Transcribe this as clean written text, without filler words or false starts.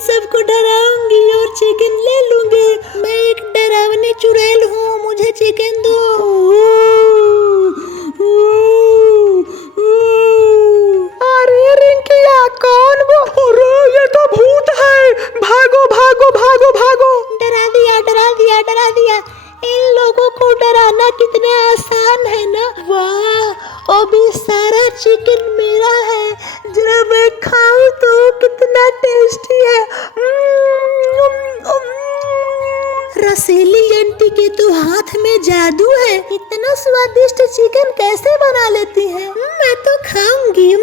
सबको डराऊंगी और चिकन ले लूंगी। मैं एक डरावनी चुड़ैल हूँ, मुझे चिकन दो। अरे रिंकिया, कौन वो? अरे ये तो भूत है, भागो भागो भागो भागो। डरा दिया डरा दिया डरा दिया। इन लोगों को डराना कितना आसान है ना। वाह, अभी सारा चिकन मेरा है, जरा मैं खाऊं तो कितना टेस्टी है। रसीली आंटी के तो हाथ में जादू है, इतना स्वादिष्ट चिकन कैसे बना लेती है। मैं तो खाऊंगी।